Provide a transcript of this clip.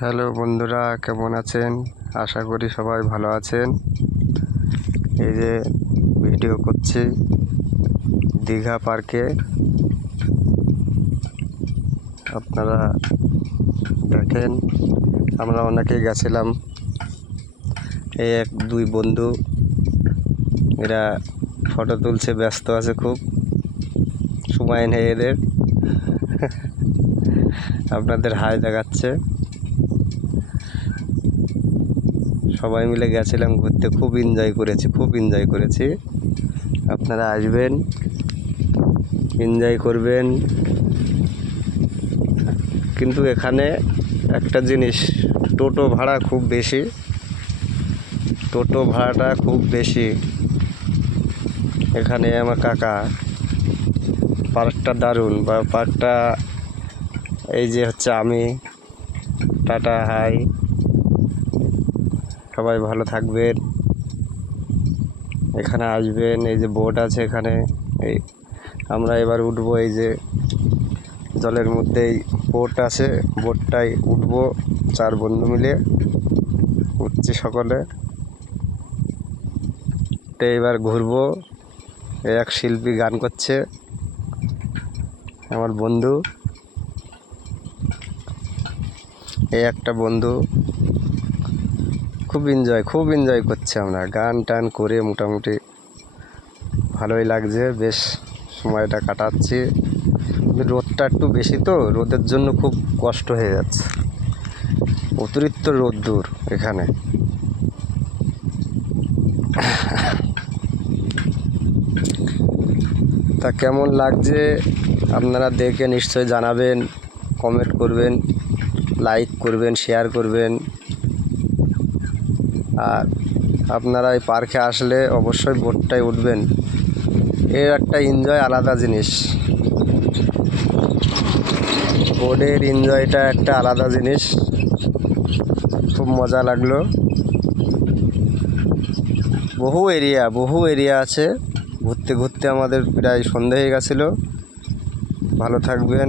Hello বন্ধুরা, কেমন আছেন? আশা করি সবাই ভালো আছেন। এই যে ভিডিও করছি দীঘা পার্কে, আপনারা দেখেন। আমরা অনেকেই গেছিলাম, এই এক দুই বন্ধু, এরা ফটো তুলছে, ব্যস্ত আছে, খুব সময় নেই এদের। আপনাদের হাই দেখাচ্ছে। সবাই মিলে গেছিলাম ঘুরতে, খুব এনজয় করেছি। আপনারা আসবেন, এনজয় করবেন। কিন্তু এখানে একটা জিনিস, টোটো ভাড়া খুব বেশি। এখানে আমার কাকা, পার্কটা দারুণ, পার্কটা এই যে হচ্ছে আমি। টাটা, হাই, সবাই ভালো থাকবেন। এখানে আসবেন, এই যে বোট আছে এখানে। এই আমরা এবার উঠবো, এই যে জলের মধ্যেই বোট আছে, বোটটাই উঠবো। 4 বন্ধু মিলে উঠছি সকলে। এবার ঘুরবো। এক শিল্পী গান করছে, আমার বন্ধু, এই একটা বন্ধু। খুব এনজয় করছে। আমরা গান টান করে মোটামুটি ভালোই লাগছে, বেশ সময়টা কাটাচ্ছি। রোদটা একটু বেশি, তো রোদের জন্য খুব কষ্ট হয়ে যাচ্ছে, অতিরিক্ত রোদ্দুর এখানে। তা কেমন লাগছে আপনারা দেখে নিশ্চয় জানাবেন, কমেন্ট করবেন, লাইক করবেন, শেয়ার করবেন। আর আপনারা এই পার্কে আসলে অবশ্যই বোটটায় উঠবেন, এর একটা এনজয় আলাদা জিনিস। বোটের এনজয়টা একটা আলাদা জিনিস, খুব মজা লাগলো। বহু এরিয়া আছে। ঘুরতে ঘুরতে আমাদের প্রায় সন্ধে হয়ে গেছিলো। ভালো থাকবেন।